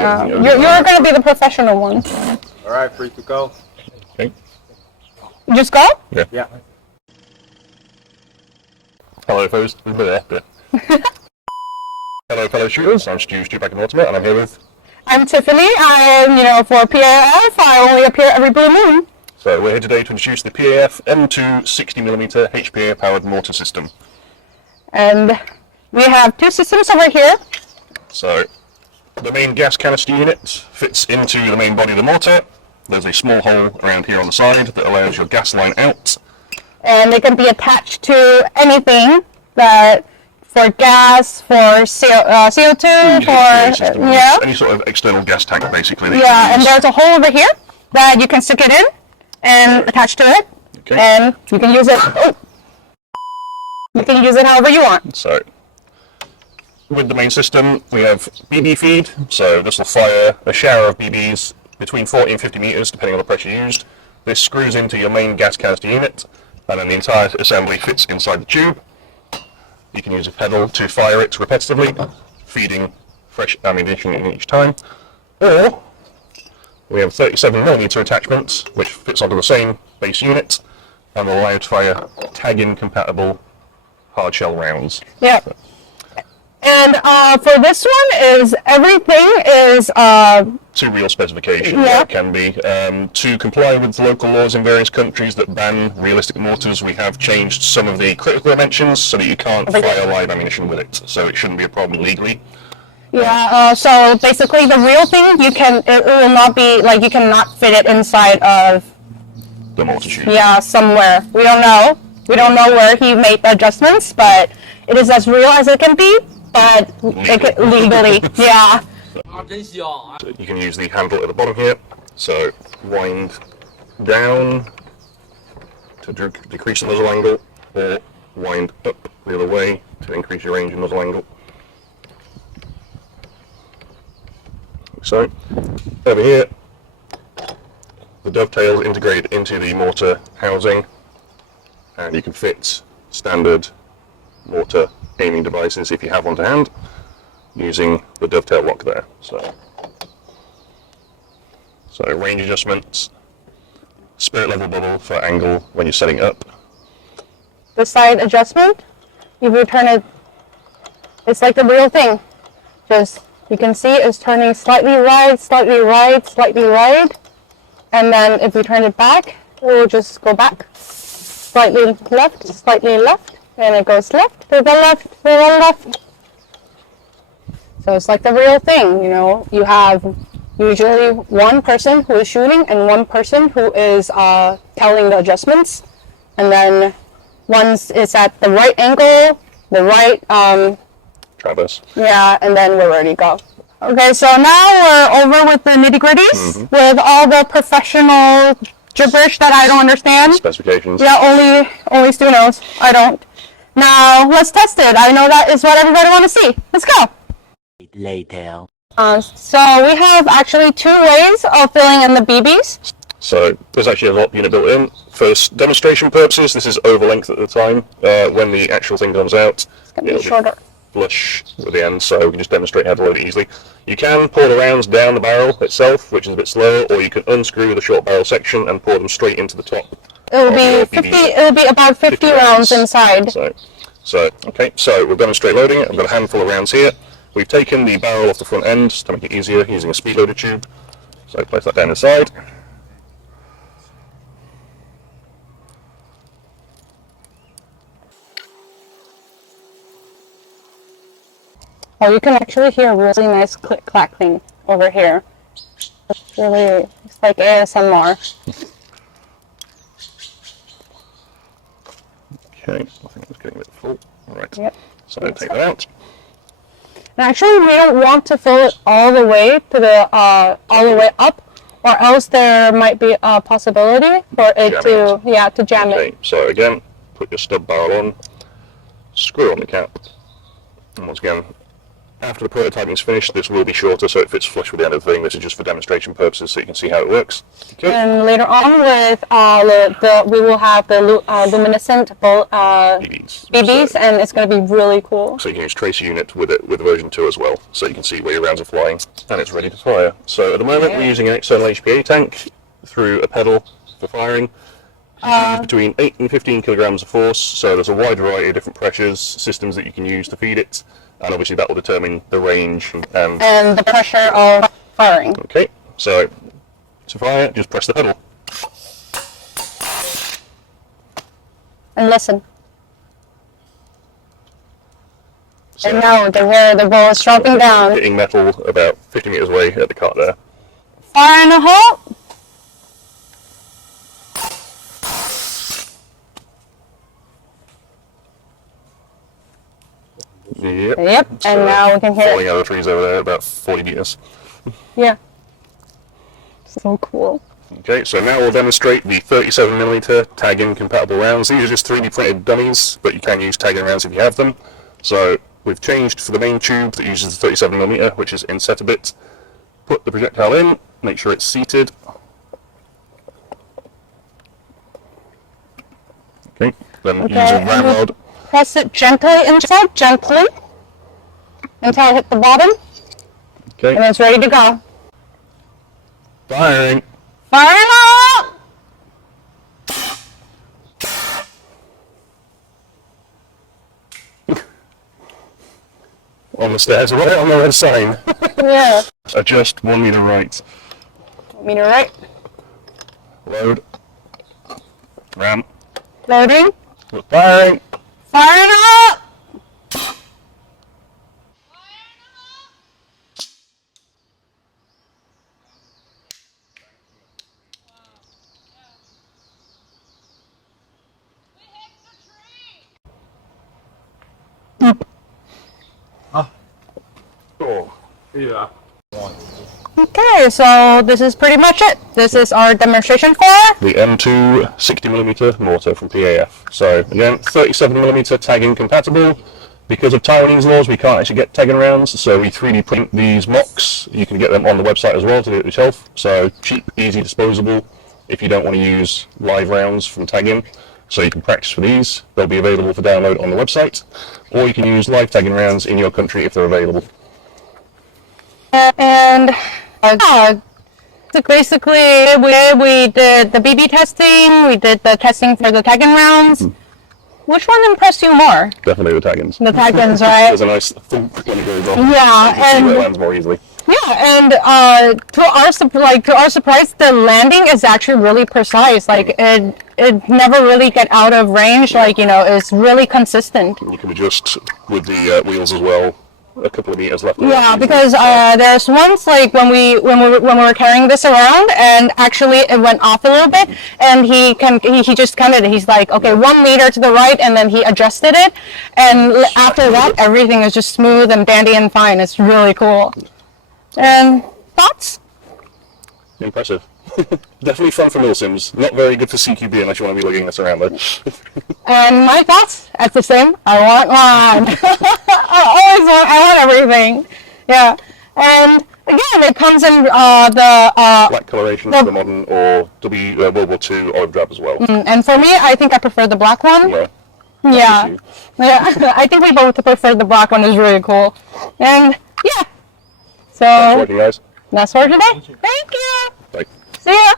You're going to be the professional one. All right, free to go. Okay. Just go? Yeah. Yeah. Hello, folks. Hello, fellow shooters. I'm Stu back in Ultimate, and I'm here with... I'm Tiffany. I'm, for PAF, I only appear every blue moon. So we're here today to introduce the PAF M2 60mm HPA powered mortar system. And we have two systems over here. So the main gas canister unit fits into the main body of the mortar. There's a small hole around here on the side that allows your gas line out. And they can be attached to anything that, for gas, for CO2, for, any sort of external gas tank, basically. Yeah, and there's a hole over here that you can stick it in and attach to it. Okay. And you can use it, you can use it however you want. So, with the main system, we have BB feed, so this will fire a shower of BBs between 40 and 50 meters, depending on the pressure used. This screws into your main gas canister unit, and then the entire assembly fits inside the tube. You can use a pedal to fire it repetitively, feeding fresh ammunition in each time. Or, we have a 37mm attachment, which fits onto the same base unit, and will allow you to fire tag-in compatible hard shell rounds. Yeah. And for this one, is everything is to real specification. Yeah. It can be to comply with local laws in various countries that ban realistic mortars. We have changed some of the critical dimensions so that you can't fire live ammunition with it. So it shouldn't be a problem legally. Yeah. So basically, the real thing it will not be like you cannot fit it inside of The mortar chute. Yeah, somewhere. We don't know. We don't know where he made the adjustments, but it is as real as it can be. But legally, yeah. So you can use the handle at the bottom here. So wind down to decrease the nozzle angle, or wind up the other way to increase your range and nozzle angle. So over here, the dovetail is integrated into the mortar housing, and you can fit standard mortar aiming devices, if you have one to hand, using the dovetail lock there. So range adjustments, spirit level bubble for angle when you're setting up. The side adjustment, if you turn it, it's like the real thing. Just, you can see it's turning slightly right, slightly right, slightly right. And then if we turn it back, it will just go back. Slightly left, and it goes left, to the left, to the left. So it's like the real thing, You have usually one person who is shooting and one person who is telling the adjustments. And then once it's at the right angle, the right... traverse. Yeah, and then we're ready to go. Okay, so now we're over with the nitty-gritties, with all the professional gibberish that I don't understand. Specifications. Yeah, only Stu knows. I don't. Now, let's test it. I know that is what everybody wants to see. Let's go. Later. So we have actually two ways of filling in the BBs. So there's actually a lot unit built in. For demonstration purposes, this is over length at the time. When the actual thing comes out, It's going to be shorter. Flush with the end, so we can just demonstrate how to load it easily. You can pour the rounds down the barrel itself, which is a bit slower, or you can unscrew the short barrel section and pour them straight into the top. It will be about 50 rounds inside. Okay, so we'll demonstrate loading it. I've got a handful of rounds here. We've taken the barrel off the front end to make it easier using a speed loader tube. So place that down inside. Oh, you can actually hear a really nice click-clack thing over here. It's like ASMR. Okay, I think it's getting a bit full. Alright, Yep. so take that out. And actually, we don't want to fill it all the way to the all the way up, or else there might be a possibility for it to jam Okay, it. so again, put your stub barrel on, screw on the cap, and once again, After the prototyping is finished, this will be shorter, so it fits flush with the end of the thing. This is just for demonstration purposes, so you can see how it works. Okay. And later on, with we will have the luminescent BBs, and it's going to be really cool. So you can use tracer unit with it with version 2 as well, so you can see where your rounds are flying, and it's ready to fire. So at the moment, we're using an external HPA tank through a pedal for firing. Between 8 and 15 kilograms of force, so there's a wide variety of different pressures, systems that you can use to feed it, and obviously that will determine the range and the pressure of firing. Okay, so to fire, just press the pedal. And listen. So and now where the ball is dropping down. Hitting metal about 50 meters away at the cart there. Fire in a hole. Yep. So and now we can hear falling out of the trees over there, about 40 meters. Yeah. So cool. Okay, so now we'll demonstrate the 37mm tag-in compatible rounds. These are just 3D printed dummies, but you can use tag-in rounds if you have them. So we've changed for the main tube that uses the 37mm, which is inset a bit. Put the projectile in, make sure it's seated. Okay, then use a ram rod. Press it gently inside, gently, until I hit the bottom. Okay. And it's ready to go. Firing. Fire up! On the stairs, right on the red sign. Yeah. Adjust 1 meter right. 1 meter right. Load. Ram. Loading. Firing. Fire up! Oh. Yeah. Okay, so this is pretty much it. This is our demonstration for The M2 60mm mortar from PAF. So again, 37mm tag-in compatible. Because of Taiwanese laws, we can't actually get tag-in rounds, so we 3D print these mocks. You can get them on the website as well to do it yourself. So cheap, easy, disposable if you don't want to use live rounds from tag-in. So you can practice for these. They'll be available for download on the website. Or you can use live tag-in rounds in your country if they're available. and so basically we did the BB testing, we did the testing for the tag-in rounds. Which one impressed you more? Definitely the tag-ins. The tag-ins, right? There's a nice thump when it goes off. Yeah, You can see and where it lands more easily. yeah, and to our surprise, the landing is actually really precise. Like it never really get out of range. Like it's really consistent. You can adjust with the wheels as well. A couple of meters left. Yeah, because there's once like when we were carrying this around, and actually it went off a little bit, and he just counted it. He's like, okay, 1 meter to the right, and then he adjusted it, and after that everything is just smooth and dandy and fine. It's really cool. And thoughts? Impressive. Definitely fun for milsims. Not very good for CQB unless you want to be lugging this around though. And my thoughts? That's the same. I want one. I want everything. Yeah. And again, it comes in the Black coloration for the modern or World War II olive drab as well. and for me, I think I prefer the black one. Yeah. Yeah. Yeah. I think we both prefer the black one. It's really cool. And yeah. So Thanks for watching, guys. that's for today. Thank you. Bye. See ya.